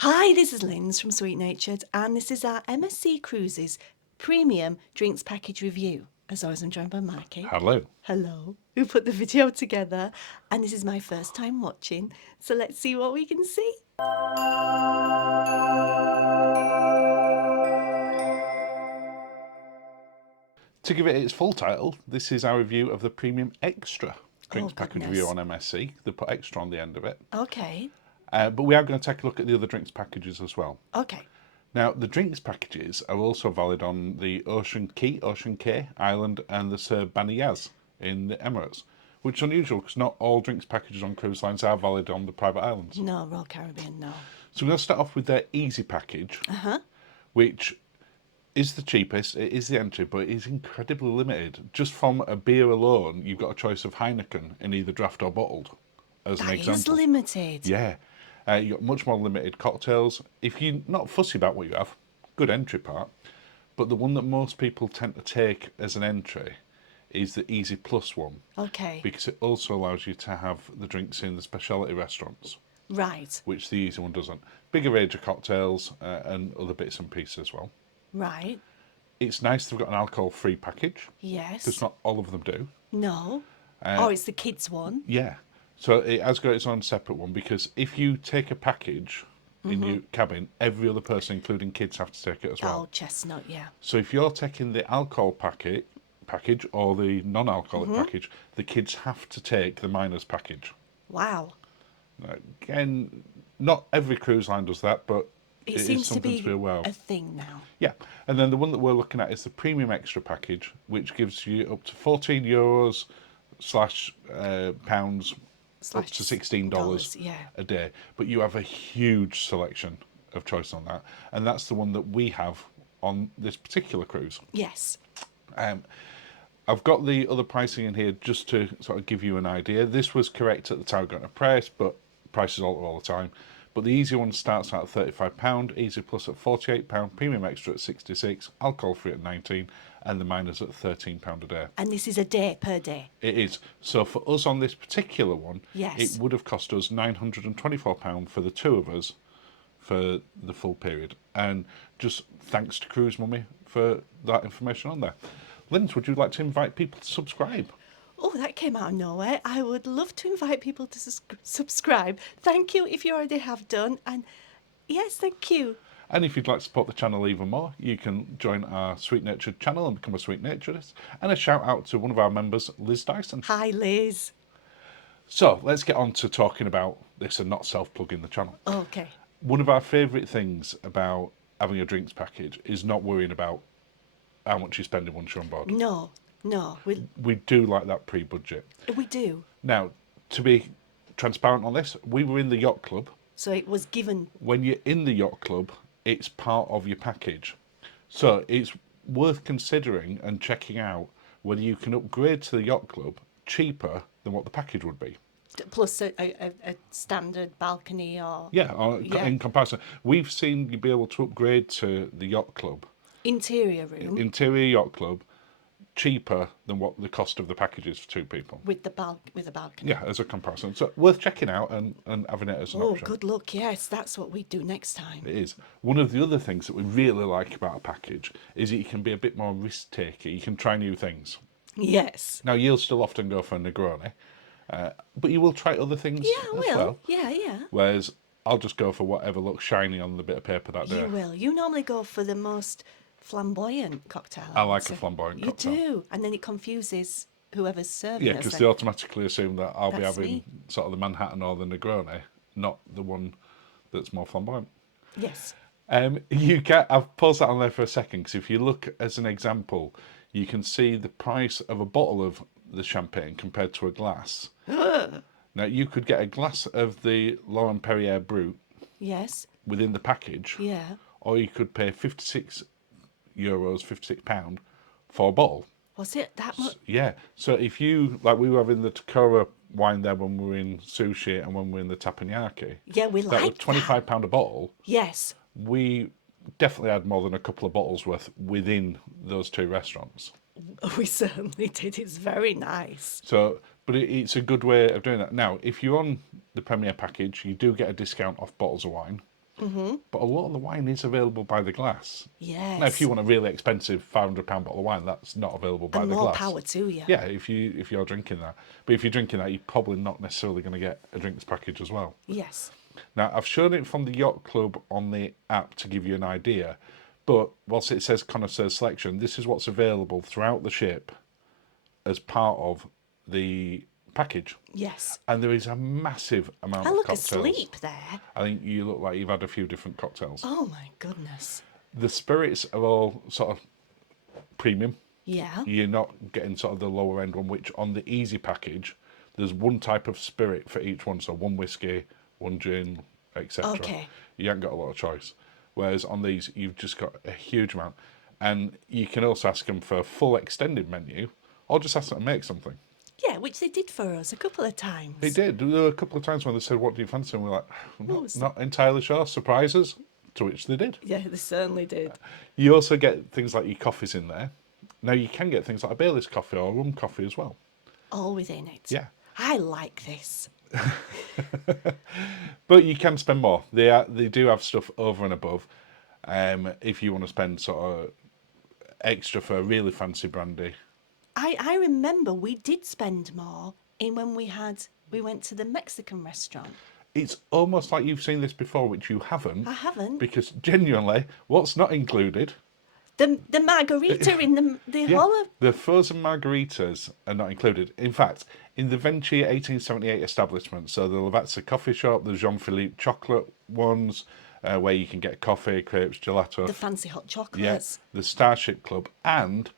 Hi, this is Linz from Sweet Natured, and this is our MSC Cruises Premium Drinks Package review. As always, I'm joined by Mikey. Hello. Hello. Who put the video together, and this is my first time watching, so let's see what we can see. To give it its full title, this is our review of the Premium Extra Drinks Package goodness. review on MSC. They put extra on the end of it. Okay. But we are going to take a look at the other drinks packages as well. Okay. Now, the drinks packages are also valid on the Ocean Cay Island and the Sir Baniyaz in the Emirates, which is unusual because not all drinks packages on cruise lines are valid on the private islands. No, Royal Caribbean, no. So we're going to start off with their Easy package, which is the cheapest. It is the entry, but it is incredibly limited. Just from a beer alone, you've got a choice of Heineken in either draft or bottled, as an example. That is limited. Yeah. You've got much more limited cocktails. If you're not fussy about what you have, good entry part. But the one that most people tend to take as an entry is the Easy Plus one. Okay. Because it also allows you to have the drinks in the specialty restaurants. Right. Which the Easy one doesn't. Bigger range of cocktails and other bits and pieces as well. Right. It's nice they've got an alcohol-free package. Yes. Because not all of them do. No. It's the kids one. Yeah. So it has got its own separate one, because if you take a package in your cabin, every other person, including kids, have to take it as well. Oh, chestnut, yeah. So if you're taking the alcohol package or the non-alcoholic package, the kids have to take the minors package. Wow. Now, again, not every cruise line does that, but It seems is something to be aware of. a thing now. Yeah, and then the one that we're looking at is the Premium Extra package, which gives you up to €14 slash pounds, up to $16 yeah. a day. But you have a huge selection of choice on that, and that's the one that we have on this particular cruise. Yes. I've got the other pricing in here just to sort of give you an idea. This was correct at the time I got a price, but prices alter all the time. But the Easy one starts out at £35, Easy Plus at £48, Premium Extra at £66, alcohol free at £19, and the minors at £13 a day. And this is a day per day. It is. So for us on this particular one, Yes. it would have cost us £924 for the two of us for the full period. And just thanks to Cruise Mummy for that information on there. Linz, would you like to invite people to subscribe? Oh, that came out of nowhere. I would love to invite people to subscribe. Thank you if you already have done. And yes, thank you. And if you'd like to support the channel even more, you can join our Sweet Natured channel and become a Sweet Naturist. And a shout out to one of our members, Liz Dyson. Hi, Liz. So let's get on to talking about this and not self-plugging the channel. Okay. One of our favourite things about having a drinks package is not worrying about how much you spend once you're on board. No, We do like that pre-budget. we do. Now, to be transparent on this, we were in the yacht club. So it was given. When you're in the yacht club, it's part of your package. So it's worth considering and checking out whether you can upgrade to the yacht club cheaper than what the package would be. Plus a standard balcony or In comparison. We've seen you be able to upgrade to the yacht club. interior room Interior yacht club, cheaper than what the cost of the package is for two people. with a balcony. Yeah, as a comparison. So worth checking out and having it as an option. Oh, good luck. Yes, that's what we do next time. It is. One of the other things that we really like about a package is that you can be a bit more risk-taker. You can try new things. Yes. Now, you'll still often go for a Negroni, but you will try other things Yeah, I as will. well. Yeah. Whereas I'll just go for whatever looks shiny on the bit of paper that day. You will. You normally go for the most flamboyant cocktail. I like a flamboyant You cocktail. do. And then it confuses whoever's serving Yeah, us. because Like, they automatically assume that I'll be That's having me. sort of the Manhattan or the Negroni, not the one that's more flamboyant. yes. I've paused that on there for a second, because if you look as an example, you can see the price of a bottle of the champagne compared to a glass. Now, you could get a glass of the Laurent Perrier Brut Yes. within the package, Yeah. or you could pay £56 for a bottle. Was it that much? Yeah. So if you, like we were having the Takora wine there when we were in sushi and when we were in the teppanyaki. Yeah, we that was like £25 a bottle. Yes. We definitely had more than a couple of bottles worth within those two restaurants. We certainly did. It's very nice. So, but it's a good way of doing that. Now, if you're on the Premier package, you do get a discount off bottles of wine. but a lot of the wine is available by the glass. Now, if Yes. you want a really expensive £500 bottle of wine, that's not available by And the more glass. power to you. Yeah, if you're drinking that, but if you're drinking that, you're probably not necessarily going to get a drinks package as well. Yes. Now, I've shown it from the Yacht Club on the app to give you an idea, but whilst it says connoisseur selection, this is what's available throughout the ship as part of the package. Yes. And there is a massive amount I of look cocktails. asleep there. I think you look like you've had a few different cocktails. Oh my goodness. The spirits are all sort of premium. Yeah. You're not getting sort of the lower end one, which on the easy package, there's one type of spirit for each one. So one whiskey, one gin, etc. Okay. You haven't got a lot of choice. Whereas on these, you've just got a huge amount. And you can also ask them for a full extended menu, or just ask them to make something. Yeah, which they did for us a couple of times. They did. There were a couple of times when they said, "What do you fancy?" And we're like, was not entirely sure. Surprises, to which they did. Yeah, they certainly did. You also get things like your coffees in there. Now you can get things like a Bailey's coffee or a rum coffee as well. All within it. Yeah, I like this. but you can spend more. They do have stuff over and above. If you want to spend sort of extra for a really fancy brandy. I remember we did spend more in when we went to the Mexican restaurant. It's almost like you've seen this before, which you haven't. I haven't. Because genuinely, what's not included? The margarita in the hollow. The frozen margaritas are not included. In fact, in the Ventia 1878 establishment, so the Lavazza coffee shop, the Jean-Philippe chocolate ones, where you can get coffee, crepes, gelato. The fancy hot Yeah, chocolates. the Starship Club, and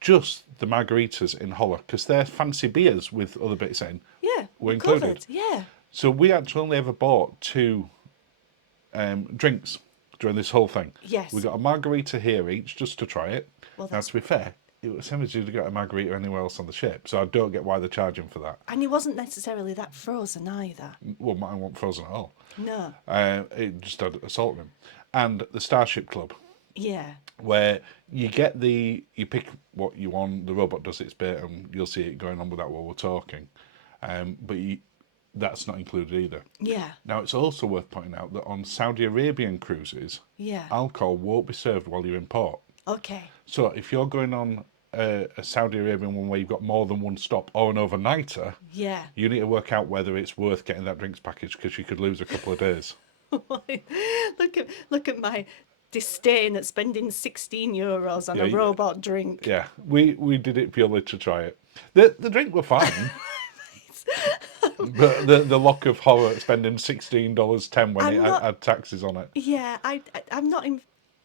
just the margaritas in Holler, because they're fancy beers with other bits in. Yeah, were we're included. covered. Yeah. So we actually only ever bought two drinks during this whole thing. Yes. We got a margarita here each just to try it. Well, Now, to be fair, it was the same as you'd got a margarita anywhere else on the ship, so I don't get why they're charging for that. And it wasn't necessarily that frozen either. Well, mine wasn't frozen at all. No. It just had a salt in it. And the Starship Club, Yeah. where you pick what you want, the robot does its bit, and you'll see it going on with that while we're talking. But that's not included either. Yeah. Now, it's also worth pointing out that on Saudi Arabian cruises, Yeah. alcohol won't be served while you're in port. Okay. So if you're going on a Saudi Arabian one where you've got more than one stop or an overnighter, Yeah. you need to work out whether it's worth getting that drinks package, because you could lose a couple of days. Look at my disdain at spending €16 on Yeah, a robot drink. Yeah, we did it purely to try it. The drink were fine. But the lock of horror at spending $16.10 when it had taxes on it. Yeah, I'm not in.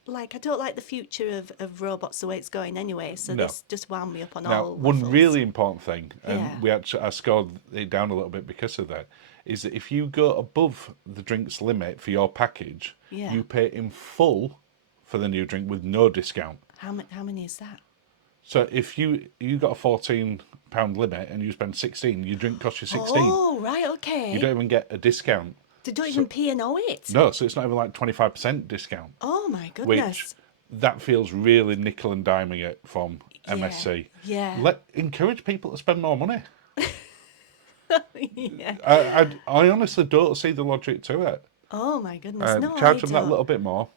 Like, I don't like the future of robots the way it's going anyway. So No. this just wound me up on Now, all one levels. really important thing, and Yeah. I scored it down a little bit because of that, is that if you go above the drinks limit for your package, Yeah. you pay in full for the new drink with no discount. How many is that? So if you got a £14 limit and you spend 16, your drink costs you 16. Oh, right, okay. You don't even get a discount. They don't even P&O it. No, so it's not even like 25% discount. Oh my Which goodness. that feels really nickel and diming it from MSC. Yeah. Encourage people to spend more money. Yeah. I honestly don't see the logic to it. Oh my goodness. No, Charge I them don't. that little bit more.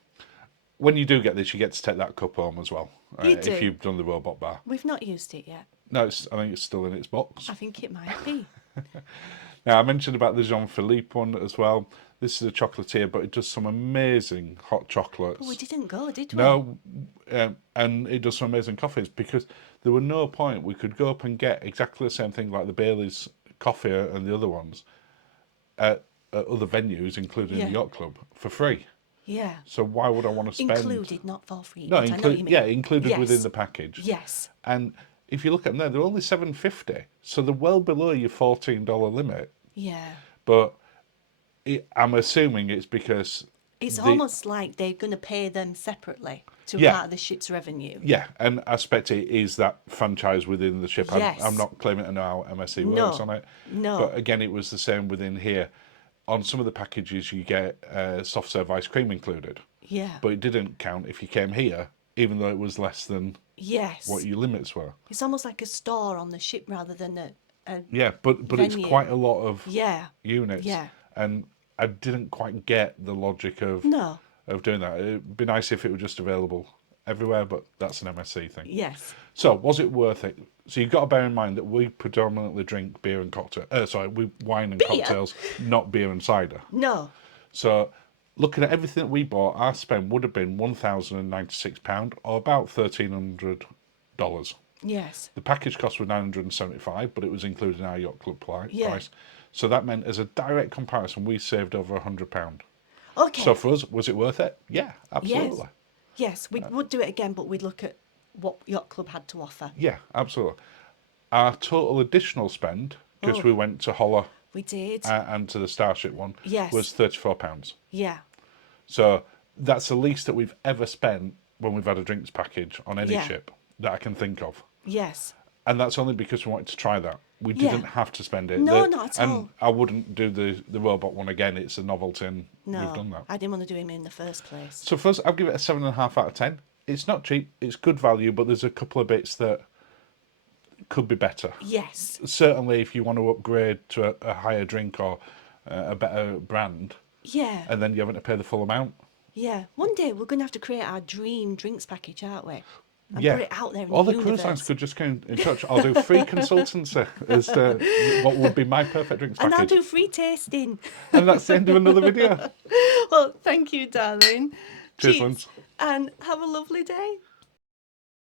When you do get this, you get to take that cup home as well. You do. If you've done the robot bar. We've not used it yet. No, I think it's still in its box. I think it might be. Now, I mentioned about the Jean-Philippe one as well. This is a chocolatier, but it does some amazing hot chocolates. But we didn't go, did we? No, and it does some amazing coffees, because there were no point we could go up and get exactly the same thing like the Bailey's coffee and the other ones at other venues, including the Yacht Club, for free. Yeah. So why would I want to spend... Included, not for free. No, but I know what you mean. included Yes. within the package. Yes. And if you look at them there, they're only $7.50, so they're well below your $14 limit. Yeah. But I'm assuming it's because... It's almost like they're going to pay them separately to Yeah. part of the ship's revenue. Yeah, and I expect it is that franchise within the ship. Yes. I'm not claiming to know how MSC No, works on it. no. But again, it was the same within here. On some of the packages, you get soft serve ice cream included. Yeah. But it didn't count if you came here, even though it was less than Yes. what your limits were. It's almost like a store on the ship rather than a Yeah, but it's venue. quite a lot of Yeah. units. Yeah. And I didn't quite get the logic No. of doing that. It'd be nice if it were just available everywhere, but that's an MSC thing. Yes. So, was it worth it? So you've got to bear in mind that we predominantly drink beer and cocktail. Wine and Beer? cocktails, not beer and cider. No. So, looking at everything that we bought, our spend would have been £1,096, or about $1,300. Yes. The package cost was $975, but it was included in our Yacht Club Yeah. price. So that meant, as a direct comparison, we saved over £100. Okay. So for us, was it worth it? Yeah, absolutely. Yes, we would do it again, but we'd look at what Yacht Club had to offer. Yeah, absolutely. Our total additional spend, because we went to Holler We did. and to the Starship one, Yes. was £34. Yeah. So that's the least that we've ever spent when we've had a drinks package on any Yeah. ship that I can think of. Yes. And that's only because we wanted to try that. We Yeah. didn't have to spend it. No, not at and all. I wouldn't do the robot one again. It's a novelty, and No. we've done that. I didn't want to do him in the first place. So for us, I'll give it a 7.5 out of 10. It's not cheap. It's good value, but there's a couple of bits that could be better. Yes. Certainly, if you want to upgrade to a higher drink or a better brand, Yeah. and then you having to pay the full amount. Yeah. One day we're going to have to create our dream drinks package, aren't we? And Yeah. put it out there in Or the the universe. cruise lines could just get in touch. I'll do free consultancy as to what would be my perfect drinks And I'll package. do free tasting. And that's the end of another video. Well, thank you, darling. Cheers, Linz. And have a lovely day.